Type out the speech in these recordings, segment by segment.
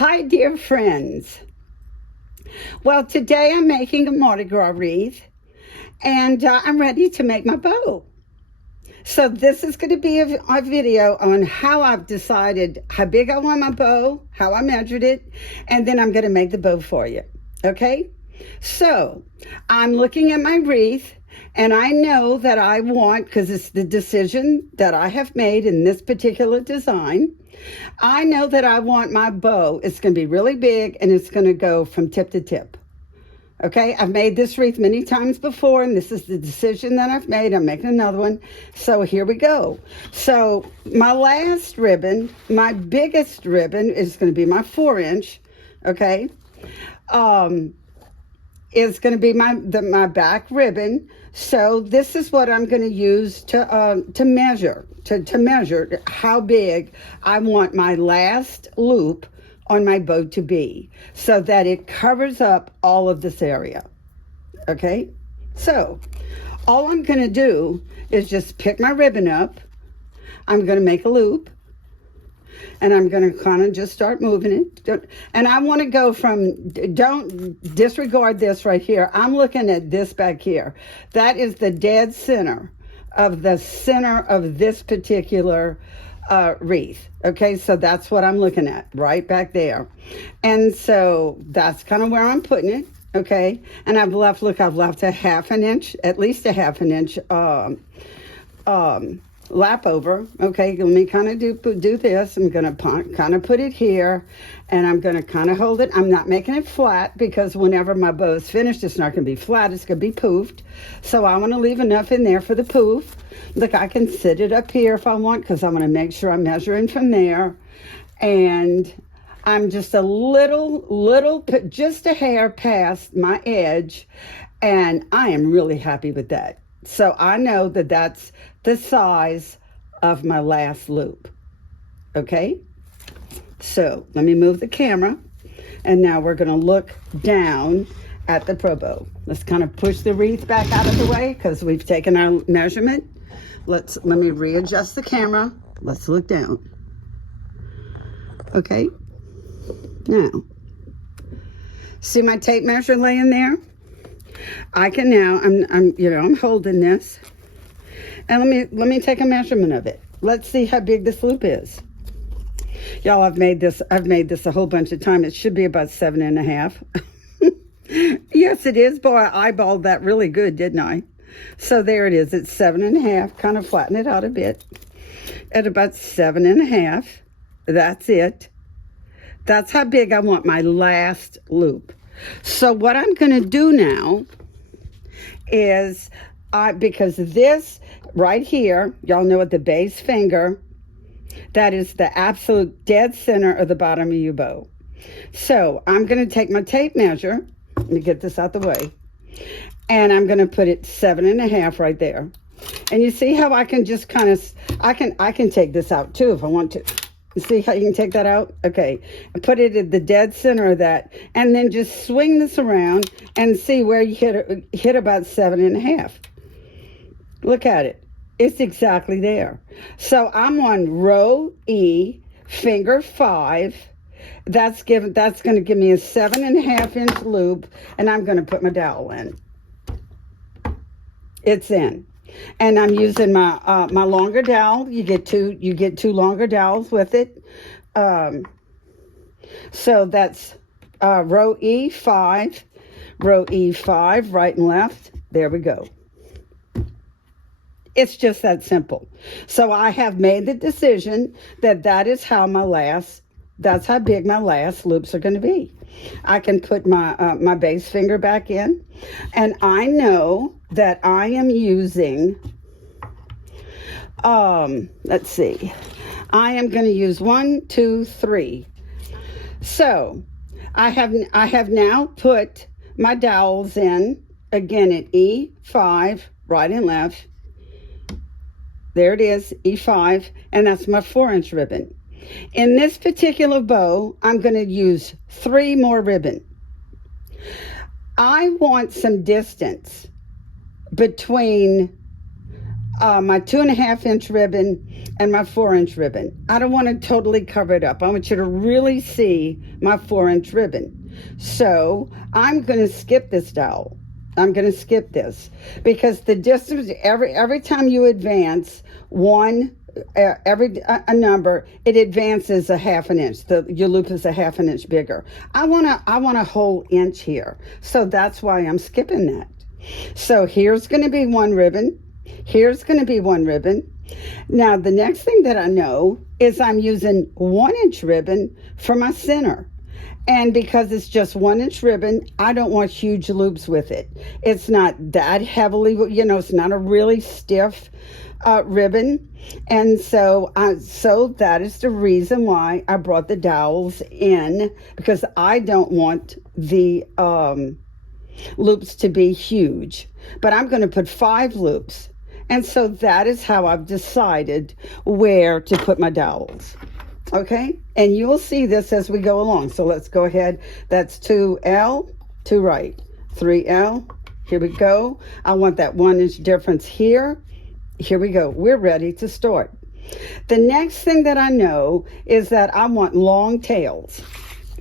Hi, dear friends. Well, today I'm making a Mardi Gras wreath, and I'm ready to make my bow. So this is going to be a video on how I've decided how big I want my bow, how I measured it, and then I'm going to make the bow for you. Okay? So I'm looking at my wreath, and I know that I want, because it's the decision that I have made in this particular design, I know that I want my bow, it's going to be really big, and it's going to go from tip to tip. Okay, I've made this wreath many times before, and this is the decision that I've made. I'm making another one. So here we go. So my last ribbon, my biggest ribbon, is going to be my 4-inch. Okay, is going to be my back ribbon. So this is what I'm going to use to measure how big I want my last loop on my bow to be, so that it covers up all of this area. Okay, so all I'm going to do is just pick my ribbon up. I'm going to make a loop, and I'm going to kind of just start moving it. And I want to go from, don't disregard this right here. I'm looking at this back here. That is the dead center of this particular wreath. Okay, so that's what I'm looking at right back there. And so that's kind of where I'm putting it. Okay, and I've left a half an inch, at least a half an inch lap over. Okay, let me kind of do this. I'm going to kind of put it here, and I'm going to kind of hold it. I'm not making it flat, because whenever my bow is finished, it's not going to be flat, it's going to be poofed. So I want to leave enough in there for the poof. Look, I can sit it up here if I want, because I'm going to make sure I'm measuring from there. And I'm just just a hair past my edge, and I am really happy with that. So I know that that's the size of my last loop. Okay, so let me move the camera, and now we're going to look down at the pro bow. Let's kind of push the wreath back out of the way, because we've taken our measurement. Let me readjust the camera. Let's look down. Okay, now see my tape measure laying there? I can now, I'm holding this, and let me take a measurement of it. Let's see how big this loop is. Y'all, I've made this a whole bunch of times. It should be about 7.5. Yes, it is. Boy, I eyeballed that really good, didn't I? So there it is. It's 7.5. Kind of flatten it out a bit. At about 7.5. That's it. That's how big I want my last loop. So what I'm going to do now is, because this right here, y'all know at the base finger, that is the absolute dead center of the bottom of your bow. So I'm going to take my tape measure. Let me get this out the way. And I'm going to put it 7.5 right there. And you see how I can just kind of, I can take this out too if I want to. You see how you can take that out? Okay. And put it at the dead center of that. And then just swing this around and see where you hit about 7.5. Look at it. It's exactly there. So I'm on row E, finger 5. That's going to give me a 7.5-inch loop, and I'm going to put my dowel in. It's in. And I'm using my my longer dowel. You get two longer dowels with it. So that's row E5, right and left. There we go. It's just that simple. So I have made the decision that is how that's how big my last loops are going to be. I can put my base finger back in, and I know that I am using, let's see, I am going to use 1, 2, 3. So I have now put my dowels in, again at E5, right and left. There it is, E5, and that's my 4-inch ribbon. In this particular bow, I'm going to use 3 more ribbon. I want some distance between my 2.5-inch ribbon and my 4-inch ribbon. I don't want to totally cover it up. I want you to really see my 4-inch ribbon. So I'm going to skip this dowel. I'm going to skip this because the distance, every time you advance a number, it advances a 1/2 inch. Your loop is a 1/2 inch bigger. I want a whole inch here. So that's why I'm skipping that. So here's going to be one ribbon. Here's going to be one ribbon. Now the next thing that I know is I'm using 1-inch ribbon for my center. And because it's just 1-inch ribbon, I don't want huge loops with it. It's not that heavily, it's not a really stiff ribbon. And so that is the reason why I brought the dowels in, because I don't want the loops to be huge. But I'm going to put 5 loops. And so that is how I've decided where to put my dowels. Okay, and you will see this as we go along. So let's go ahead. That's 2L, to right, 3L. Here we go. I want that 1-inch difference here. Here we go. We're ready to start. The next thing that I know is that I want long tails.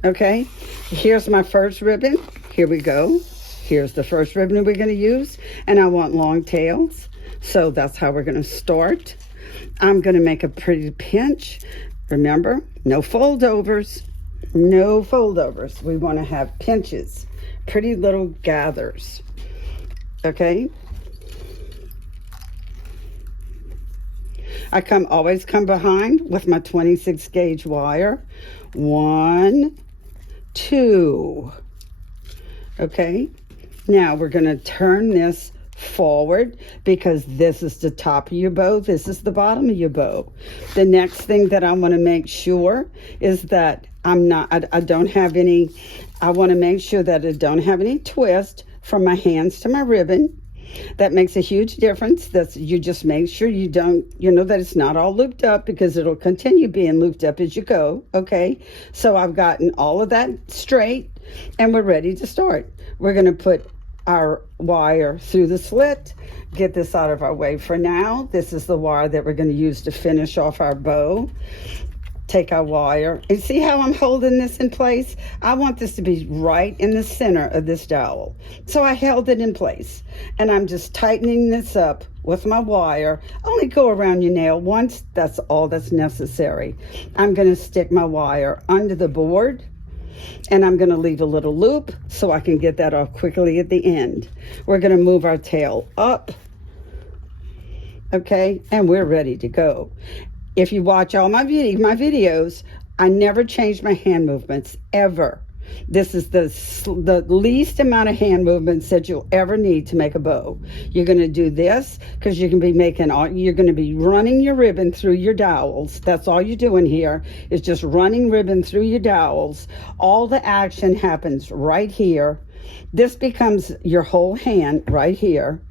Okay, here's my first ribbon. Here we go. Here's the first ribbon we're going to use, and I want long tails. So that's how we're going to start. I'm going to make a pretty pinch. Remember, no foldovers, no foldovers. We want to have pinches, pretty little gathers, okay? I always come behind with my 26 gauge wire. 1, 2, okay? Now we're going to turn this forward because this is the top of your bow, this is the bottom of your bow. The next thing that I want to make sure is that I don't have any, I want to make sure that I don't have any twist from my hands to my ribbon. That makes a huge difference. You just make sure you don't, that it's not all looped up, because it'll continue being looped up as you go, okay? So I've gotten all of that straight and we're ready to start. We're going to put our wire through the slit, get this out of our way for now. This is the wire that we're going to use to finish off our bow. Take our wire, and see how I'm holding this in place? I want this to be right in the center of this dowel. So I held it in place, and I'm just tightening this up with my wire. Only go around your nail once, that's all that's necessary. I'm going to stick my wire under the board, and I'm going to leave a little loop so I can get that off quickly at the end. We're going to move our tail up, okay, and we're ready to go. If you watch all my videos, I never change my hand movements, ever. This is the least amount of hand movements that you'll ever need to make a bow. You're going to do this because you're going to be running your ribbon through your dowels. That's all you're doing here, is just running ribbon through your dowels. All the action happens right here. This becomes your whole hand right here.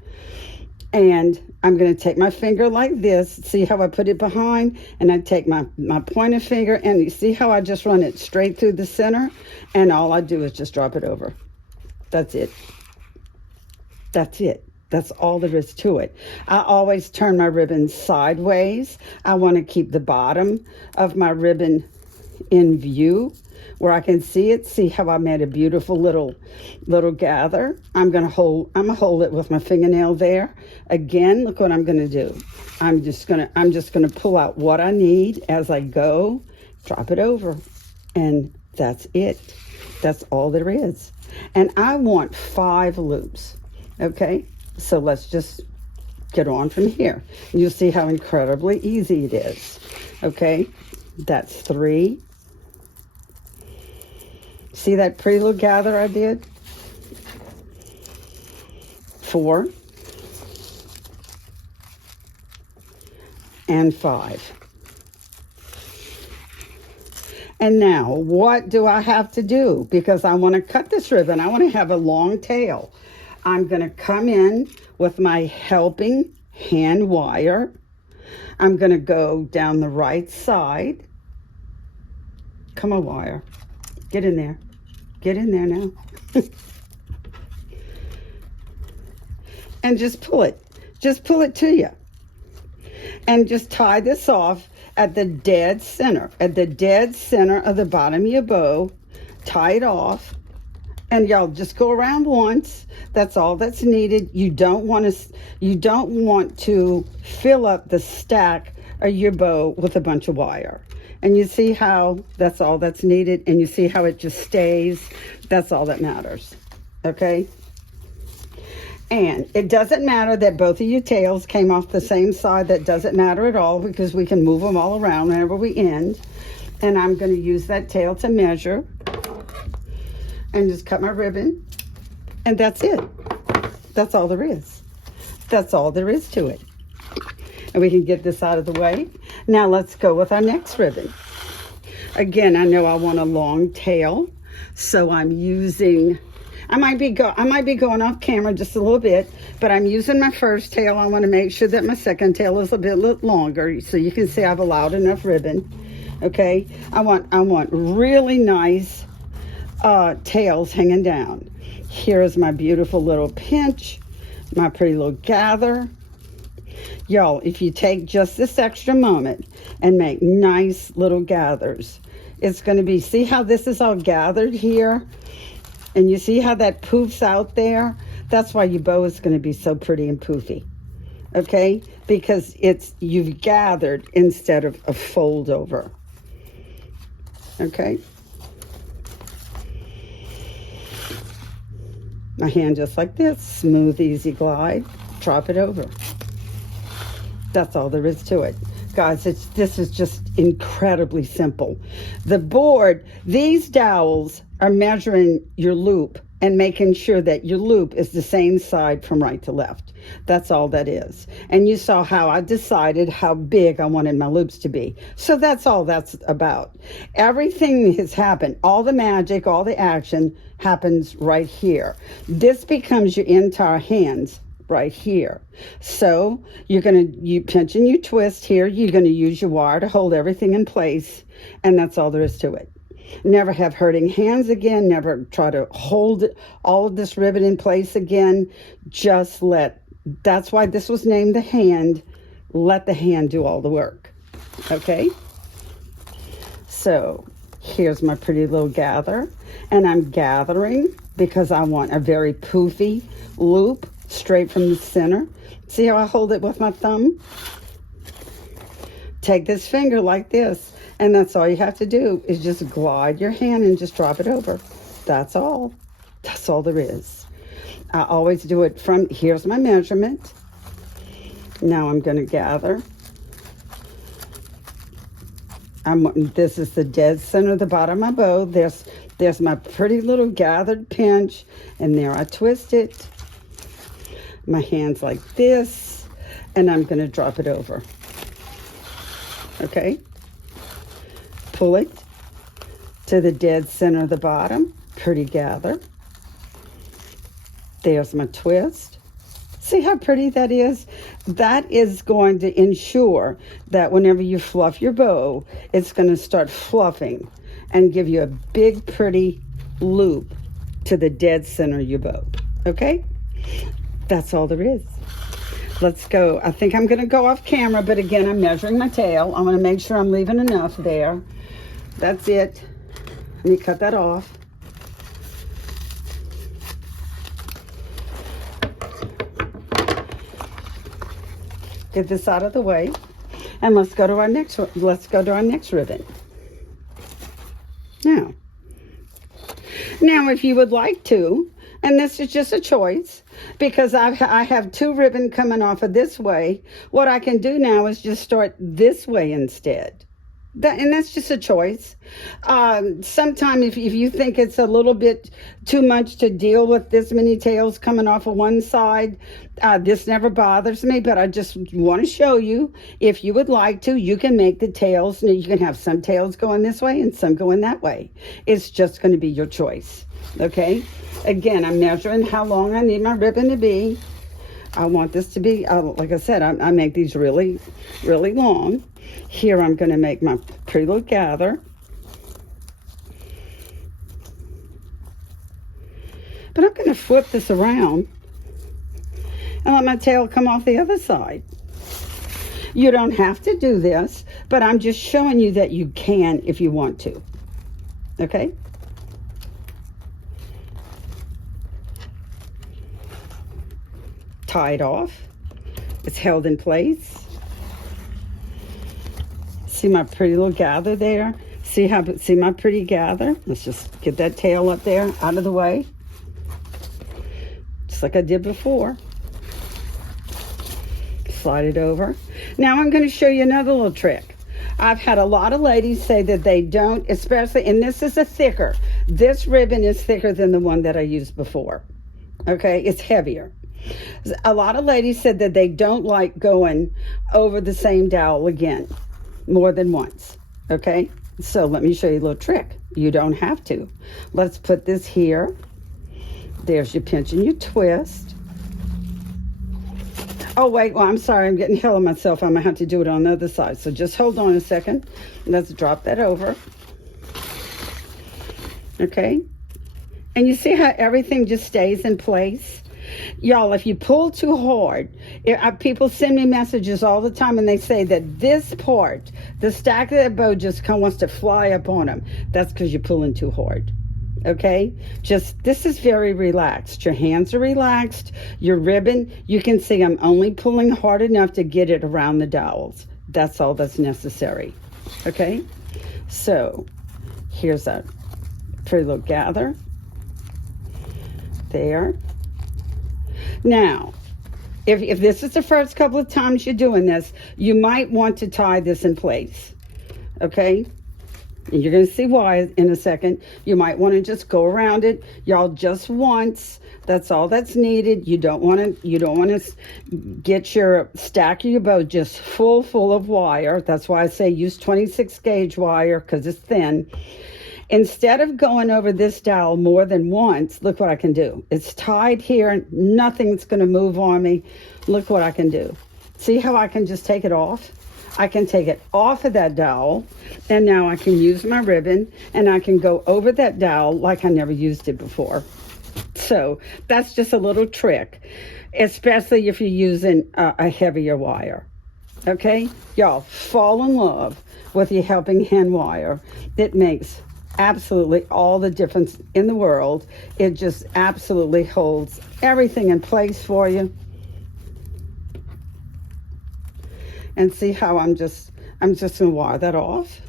And I'm going to take my finger like this. See how I put it behind? And I take my pointer finger, and you see how I just run it straight through the center? And all I do is just drop it over. That's it. That's it. That's all there is to it. I always turn my ribbon sideways. I want to keep the bottom of my ribbon in view where I can see it. See how I made a beautiful little gather? I'm gonna hold it with my fingernail there. Again, look what I'm gonna do. I'm just gonna pull out what I need as I go, drop it over, and that's it. That's all there is. And I want 5 loops. Okay, so let's just get on from here. You'll see how incredibly easy it is. Okay, that's 3. See that pretty little gather I did? 4 and 5. And now, what do I have to do? Because I want to cut this ribbon. I want to have a long tail. I'm going to come in with my helping hand wire. I'm going to go down the right side. Come on, wire. Get in there. Get in there now. And just pull it. Just pull it to you. and just tie this off at the dead center of the bottom of your bow. Tie it off, and y'all just go around once. That's all that's needed. You don't want to fill up the stack of your bow with a bunch of wire. And you see how that's all that's needed, and you see how it just stays. That's all that matters. Okay? And it doesn't matter that both of your tails came off the same side. That doesn't matter at all, because we can move them all around whenever we end. And I'm going to use that tail to measure and just cut my ribbon. And that's it. That's all there is. That's all there is to it. And we can get this out of the way. Now let's go with our next ribbon. Again, I know I want a long tail, so I'm using, I might be going off camera just a little bit, but I'm using my first tail. I want to make sure that my second tail is a bit longer, so you can see I've allowed enough ribbon. Okay, I want really nice tails hanging down. Here is my beautiful little pinch, my pretty little gather. Y'all, if you take just this extra moment and make nice little gathers, it's going to be, see how this is all gathered here? And you see how that poofs out there? That's why your bow is going to be so pretty and poofy. Okay? Because you've gathered instead of a fold over. Okay? My hand just like this, smooth, easy glide, drop it over. That's all there is to it. Guys, this is just incredibly simple. The board, these dowels are measuring your loop and making sure that your loop is the same side from right to left. That's all that is. And you saw how I decided how big I wanted my loops to be. So that's all that's about. Everything has happened. All the magic, all the action happens right here. This becomes your entire hands right here. So you pinch and you twist here. You're going to use your wire to hold everything in place. And that's all there is to it. Never have hurting hands again. Never try to hold all of this ribbon in place again. Just that's why this was named the hand. Let the hand do all the work. Okay? So here's my pretty little gather. And I'm gathering because I want a very poofy loop straight from the center. See how I hold it with my thumb? Take this finger like this. And that's all you have to do is just glide your hand and just drop it over. That's all. That's all there is. I always do it from, here's my measurement. Now I'm going to gather. This is the dead center of the bottom of my bow. There's my pretty little gathered pinch. And there I twist it. My hand's like this. And I'm going to drop it over. Okay? Pull it to the dead center of the bottom. Pretty gather. There's my twist. See how pretty that is? That is going to ensure that whenever you fluff your bow, it's going to start fluffing and give you a big, pretty loop to the dead center of your bow. Okay? That's all there is. Let's go. I think I'm going to go off camera, but again, I'm measuring my tail. I'm going to make sure I'm leaving enough there. That's it. Let me cut that off. Get this out of the way, and let's go to our next ribbon. Now, if you would like to, and this is just a choice, because I have two ribbon coming off of this way, what I can do now is just start this way instead. And that's just a choice. Sometimes if you think it's a little bit too much to deal with this many tails coming off of one side, this never bothers me, but I just want to show you, if you would like to, you can make the tails. You can have some tails going this way and some going that way. It's just going to be your choice. Okay? Again, I'm measuring how long I need my ribbon to be. I want this to be, like I said, I make these really, really long. Here I'm going to make my pretty little gather. But I'm going to flip this around and let my tail come off the other side. You don't have to do this, but I'm just showing you that you can if you want to. Okay? Tied off. It's held in place. See my pretty little gather there? See my pretty gather? Let's just get that tail up there out of the way. Just like I did before. Slide it over. Now I'm going to show you another little trick. I've had a lot of ladies say that they don't, especially, and this is a thicker. This ribbon is thicker than the one that I used before. Okay, it's heavier. A lot of ladies said that they don't like going over the same dowel again more than once. Okay, so let me show you a little trick. You don't have to. Let's put this here. There's your pinch and your twist. Oh, wait, well, I'm sorry, I'm getting hell of myself. I'm going to have to do it on the other side. So just hold on a second. Let's drop that over. Okay. And you see how everything just stays in place? Y'all, if you pull too hard, people send me messages all the time and they say that this part, the stack of that bow just wants to fly up on them. That's because you're pulling too hard. Okay, this is very relaxed. Your hands are relaxed. Your ribbon, you can see I'm only pulling hard enough to get it around the dowels. That's all that's necessary. Okay, so here's that pretty little gather there. Now, if this is the first couple of times you're doing this, you might want to tie this in place. Okay. And you're going to see why in a second. You might want to just go around it, y'all, just once. That's all that's needed. You don't want to get your stack of your bow just full of wire. That's why I say use 26 gauge wire, because it's thin. Instead of going over this dowel more than once, look what I can do. It's tied here. Nothing's going to move on me. Look what I can do. See how I can just take it off? I can take it off of that dowel, and now I can use my ribbon, and I can go over that dowel like I never used it before. So that's just a little trick, especially if you're using a heavier wire. Okay? Y'all, fall in love with your helping hand wire. It makes absolutely all the difference in the world. It just absolutely holds everything in place for you. And see how I'm just going to wire that off.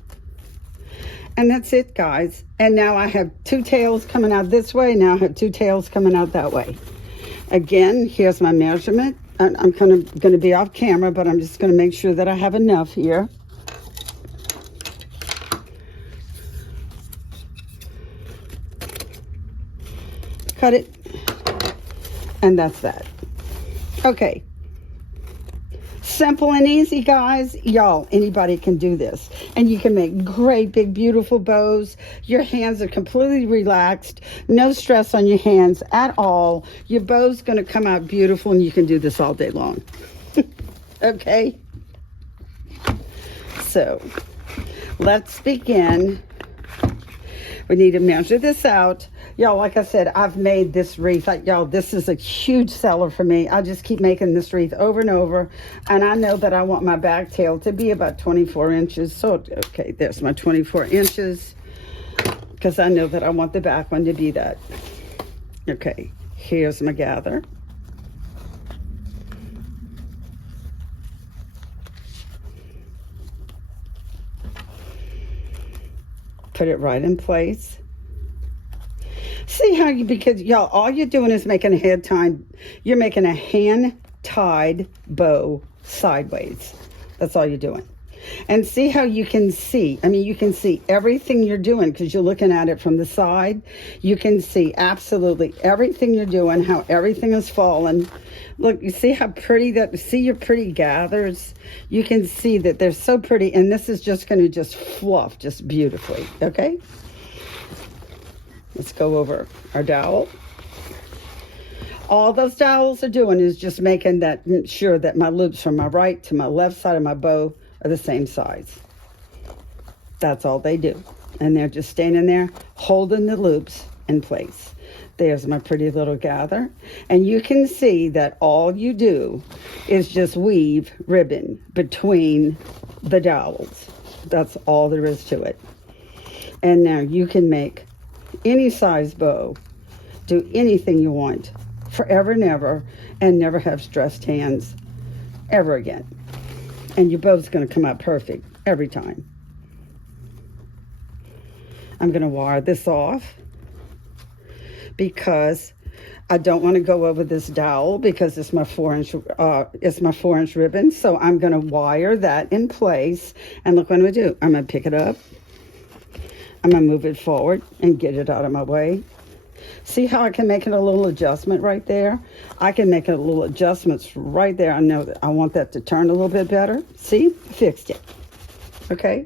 And that's it, guys. And now I have two tails coming out this way. Now I have two tails coming out that way. Again, here's my measurement. I'm going to be off camera, but I'm just going to make sure that I have enough here. Cut it. And that's that. Okay. Simple and easy, guys. Y'all, anybody can do this. And you can make great, big, beautiful bows. Your hands are completely relaxed. No stress on your hands at all. Your bow's going to come out beautiful, and you can do this all day long. Okay? So, let's begin. We need to measure this out. Y'all, like I said, I've made this wreath. Y'all, this is a huge seller for me. I just keep making this wreath over and over. And I know that I want my back tail to be about 24 inches. So, okay, there's my 24 inches. Because I know that I want the back one to be that. Okay, here's my gather. Put it right in place. See how because y'all, all you're doing is making a you're making a hand-tied bow sideways. That's all you're doing. And see how you can see, you can see everything you're doing because you're looking at it from the side. You can see absolutely everything you're doing, how everything is falling. Look, you see how pretty see your pretty gathers? You can see that they're so pretty, and this is just going to just fluff just beautifully, okay? Let's go over our dowel. All those dowels are doing is just making sure that my loops from my right to my left side of my bow are the same size. That's all they do. And they're just standing there holding the loops in place. There's my pretty little gather. And you can see that all you do is just weave ribbon between the dowels. That's all there is to it. And now you can make any size bow, do anything you want, forever and ever, and never have stressed hands ever again. And your bow's going to come out perfect every time. I'm going to wire this off because I don't want to go over this dowel because it's my 4-inch ribbon. So I'm going to wire that in place. And look what I'm going to do. I'm going to pick it up. I'm going to move it forward and get it out of my way. See how I can make it a little adjustment right there? I can make it a little adjustments right there. I know that I want that to turn a little bit better. See? Fixed it. Okay?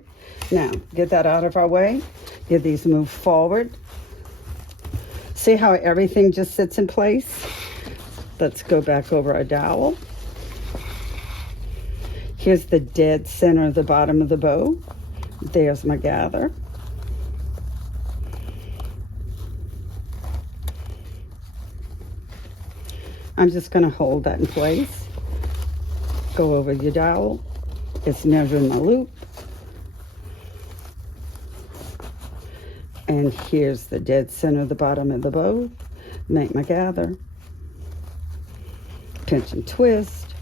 Now, get that out of our way. Get these moved forward. See how everything just sits in place? Let's go back over our dowel. Here's the dead center of the bottom of the bow. There's my gather. I'm just going to hold that in place. Go over your dowel. It's measuring my loop. And here's the dead center of the bottom of the bow. Make my gather. Pinch and twist.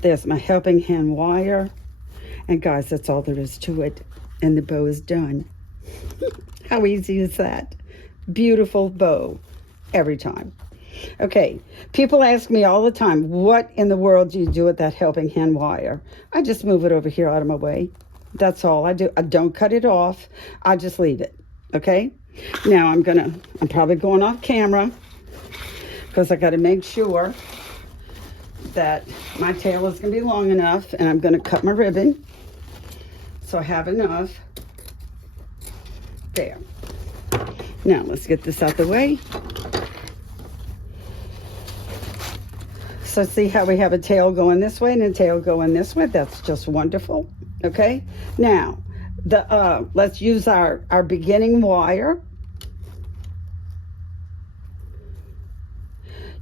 There's my helping hand wire. And guys, that's all there is to it. And the bow is done. How easy is that? Beautiful bow. Every time. Okay, people ask me all the time, what in the world do you do with that helping hand wire? I just move it over here out of my way. That's all I do. I don't cut it off. I just leave it. Okay? Now I'm probably going off camera because I got to make sure that my tail is going to be long enough, and I'm going to cut my ribbon so I have enough. There. Now let's get this out the way. So see how we have a tail going this way and a tail going this way? That's just wonderful. Okay. Now, let's use our beginning wire.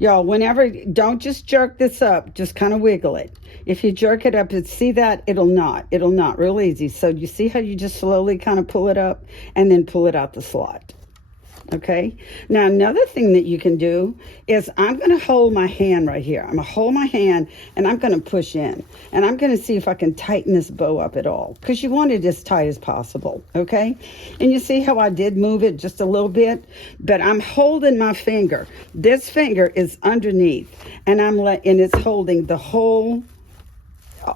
Y'all, don't just jerk this up. Just kind of wiggle it. If you jerk it up, see that? It'll knot real easy. So you see how you just slowly kind of pull it up and then pull it out the slot. Okay. Now, another thing that you can do is I'm going to hold my hand right here. I'm going to hold my hand and I'm going to push in. And I'm going to see if I can tighten this bow up at all. Because you want it as tight as possible. Okay. And you see how I did move it just a little bit. But I'm holding my finger. This finger is underneath. And and it's holding the whole,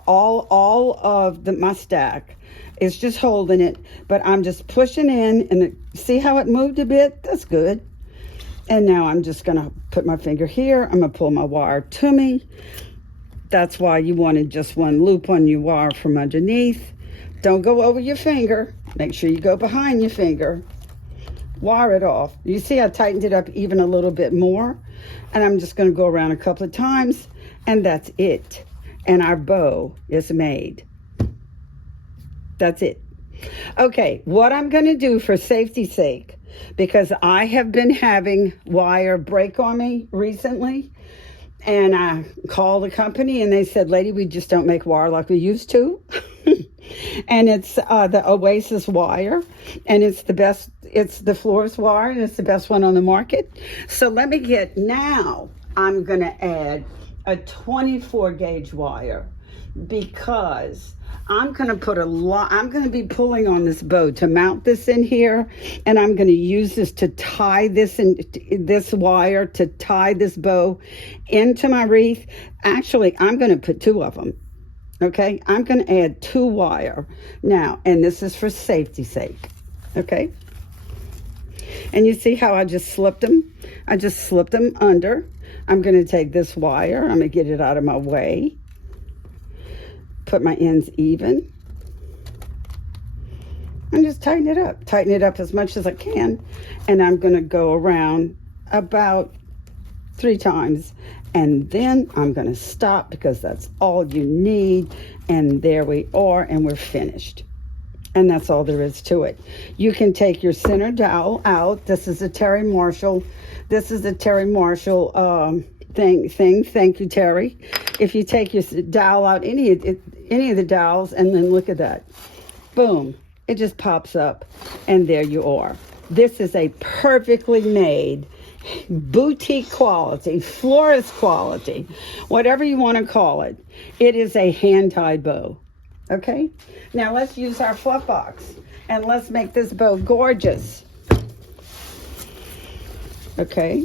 all of my stack. It's just holding it, but I'm just pushing in, and see how it moved a bit? That's good. And now I'm just going to put my finger here. I'm going to pull my wire to me. That's why you wanted just one loop on your wire from underneath. Don't go over your finger. Make sure you go behind your finger. Wire it off. You see I tightened it up even a little bit more, and I'm just going to go around a couple of times, and that's it. And our bow is made. That's it. Okay, what I'm going to do for safety's sake, because I have been having wire break on me recently, and I called the company and they said, lady, we just don't make wire like we used to. And it's the Oasis wire, and it's the best, it's the Flores wire, and it's the best one on the market. So let me now I'm going to add a 24 gauge wire, because I'm going to put I'm going to be pulling on this bow to mount this in here, and I'm going to use this to tie this wire to tie this bow into my wreath. Actually, I'm going to put 2 of them. Okay, I'm going to add 2 wire now, and this is for safety's sake. Okay, and you see how I just slipped them? I just slipped them under. I'm going to take this wire. I'm going to get it out of my way. Put my ends even and just tighten it up as much as I can. And I'm going to go around about 3 times, and then I'm going to stop, because that's all you need. And there we are, and we're finished. And that's all there is to it. You can take your center dowel out. This is a Terry Marshall. This is a Terry Marshall thing. Thank you, Terry. If you take your dowel out, any of the dowels, and then look at that. Boom. It just pops up. And there you are. This is a perfectly made boutique quality, florist quality, whatever you want to call it. It is a hand-tied bow. Okay? Now let's use our fluff box and let's make this bow gorgeous. Okay?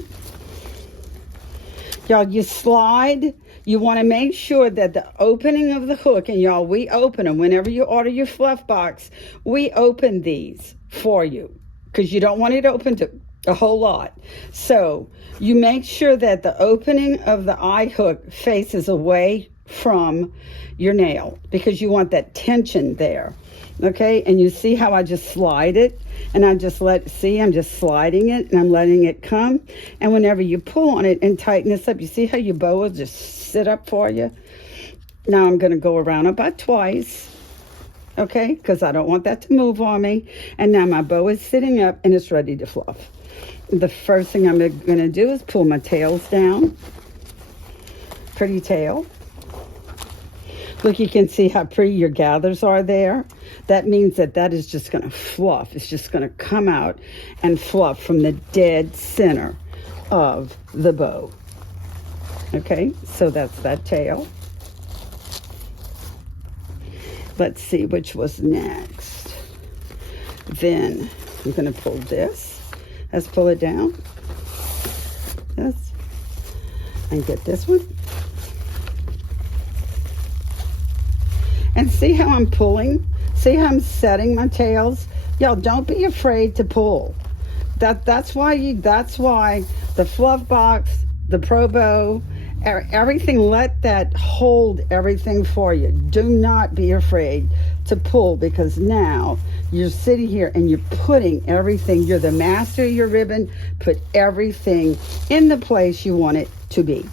Y'all, you slide. You want to make sure that the opening of the hook, and y'all, we open them. Whenever you order your fluff box, we open these for you because you don't want it open to a whole lot. So you make sure that the opening of the eye hook faces away from your nail because you want that tension there. Okay, and you see how I just slide it, and I just I'm just sliding it and I'm letting it come. And whenever you pull on it and tighten this up, you see how your bow will just sit up for you. Now I'm going to go around about twice. Okay, because I don't want that to move on me. And now my bow is sitting up and it's ready to fluff. The first thing I'm going to do is pull my tails down. Pretty tail. Look, you can see how pretty your gathers are there. That means that is just going to fluff. It's just going to come out and fluff from the dead center of the bow. Okay, so that's that tail. Let's see which was next. Then I'm going to pull this. Let's pull it down. Yes. And get this one. And see how I'm pulling? See how I'm setting my tails? Y'all, don't be afraid to pull. That's why the fluff box, the Pro Bow, everything, let that hold everything for you. Do not be afraid to pull, because now you're sitting here and you're putting everything, you're the master of your ribbon, put everything in the place you want it to be.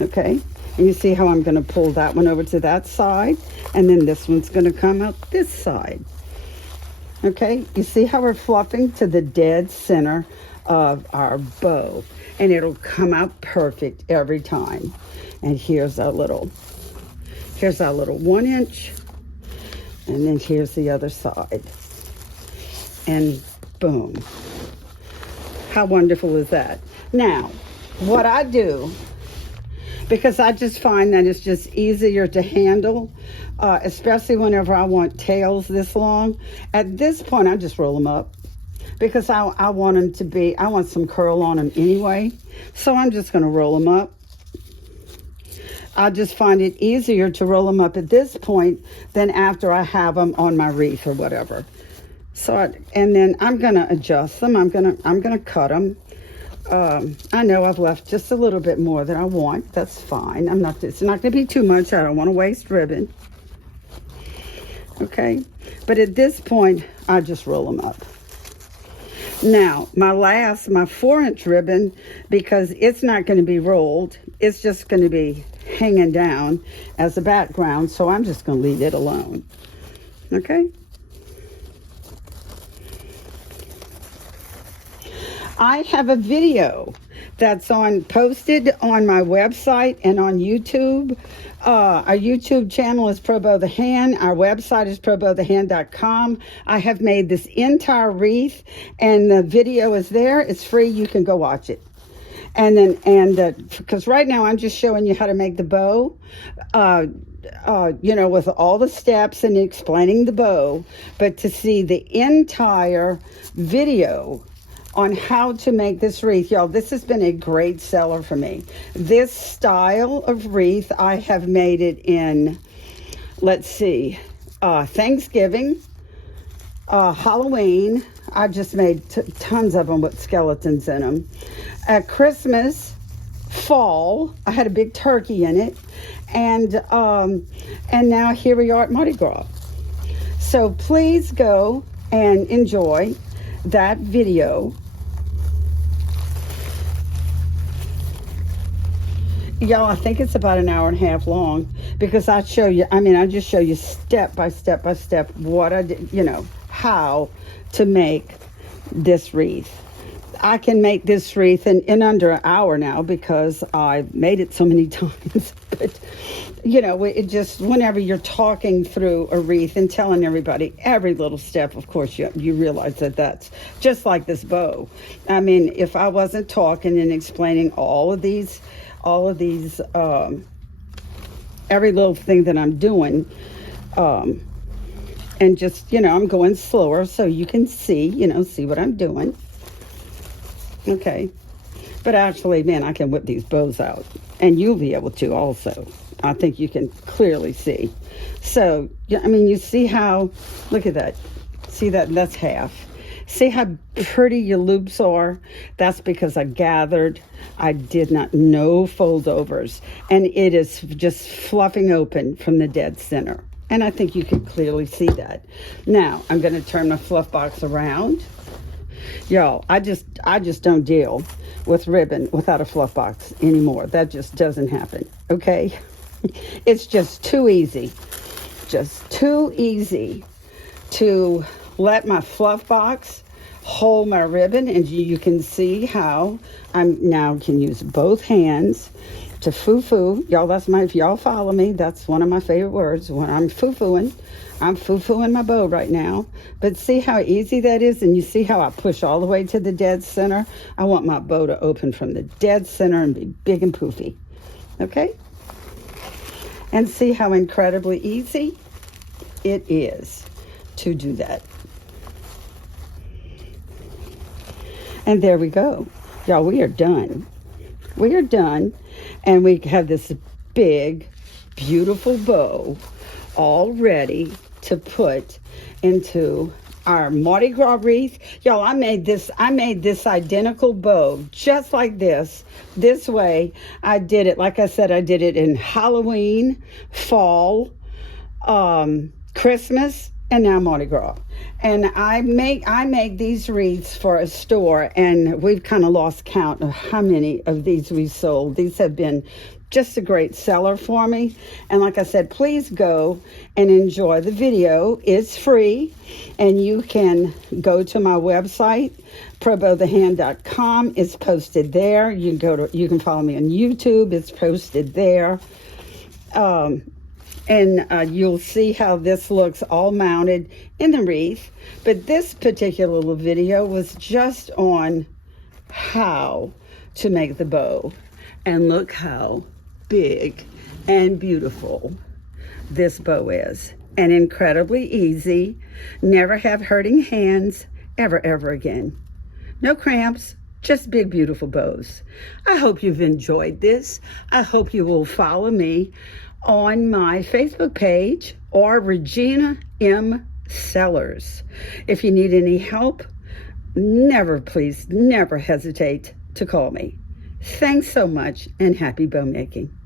Okay? And you see how I'm going to pull that one over to that side, and then this one's going to come out this side. Okay? You see how we're fluffing to the dead center of our bow, and it'll come out perfect every time. And here's our little 1 inch, and then here's the other side, and boom. How wonderful is that? Now, what I do, because I just find that it's just easier to handle, especially whenever I want tails this long. At this point, I just roll them up, because I want them to be, I want some curl on them anyway. So I'm just going to roll them up. I just find it easier to roll them up at this point than after I have them on my wreath or whatever. So, and then I'm going to adjust them. I'm going to cut them. I know I've left just a little bit more than I want. That's fine. It's not going to be too much. I don't want to waste ribbon. Okay. But at this point, I just roll them up. Now, my 4-inch ribbon, because it's not going to be rolled, it's just going to be hanging down as a background, so I'm just going to leave it alone. Okay? I have a video that's posted on my website and on YouTube. Our YouTube channel is Pro Bow the Hand. Our website is probowthehand.com. I have made this entire wreath, and the video is there. It's free. You can go watch it. And then, because right now I'm just showing you how to make the bow, with all the steps and explaining the bow. But to see the entire video on how to make this wreath, y'all, this has been a great seller for me. This style of wreath, I have made it in, let's see, Thanksgiving, Halloween. I've just made tons of them with skeletons in them. At Christmas, fall, I had a big turkey in it, and now here we are at Mardi Gras. So please go and enjoy that video. Y'all, I think it's about an hour and a half long because I show you, I just show you step by step by step what I did, how to make this wreath. I can make this wreath in under an hour now because I've made it so many times. But, it just, whenever you're talking through a wreath and telling everybody every little step, of course, you realize that that's just like this bow. If I wasn't talking and explaining all of these, every little thing that I'm doing, and just, I'm going slower so you can see what I'm doing. Okay. But actually, man, I can whip these bows out. And you'll be able to also. I think you can clearly see. So, you see how, look at that. See that? That's half. See how pretty your loops are? That's because I gathered. I did not, no fold overs. And it is just fluffing open from the dead center. And I think you can clearly see that. Now, I'm going to turn my fluff box around. Y'all, I just don't deal with ribbon without a fluff box anymore. That just doesn't happen, okay? It's just too easy. Just too easy to let my fluff box hold my ribbon, and you can see how I'm now can use both hands to foo-foo. Y'all, if y'all follow me, that's one of my favorite words. When I'm foo-fooing, I'm foo-fooing my bow right now. But see how easy that is? And you see how I push all the way to the dead center? I want my bow to open from the dead center and be big and poofy. Okay? And see how incredibly easy it is to do that. And there we go. Y'all, we are done. We are done. And we have this big, beautiful bow all ready to put into our Mardi Gras wreath. Y'all, I made this identical bow just like this way. I did it, like I said, I did it in Halloween, fall, Christmas, and now Mardi Gras. And I make these wreaths for a store, and we've kind of lost count of how many of these we sold. These have been just a great seller for me. And like I said, please go and enjoy the video. It's free, and you can go to my website, probowthehand.com. It's posted there. You can follow me on YouTube. It's posted there. And you'll see how this looks all mounted in the wreath. But this particular little video was just on how to make the bow. And look how big and beautiful this bow is. And incredibly easy. Never have hurting hands ever again. No cramps. Just big, beautiful bows. I hope you've enjoyed this. I hope you will follow me on my Facebook page or Regina M. Sellers. If you need any help, please never hesitate to call me. Thanks so much, and happy bow making.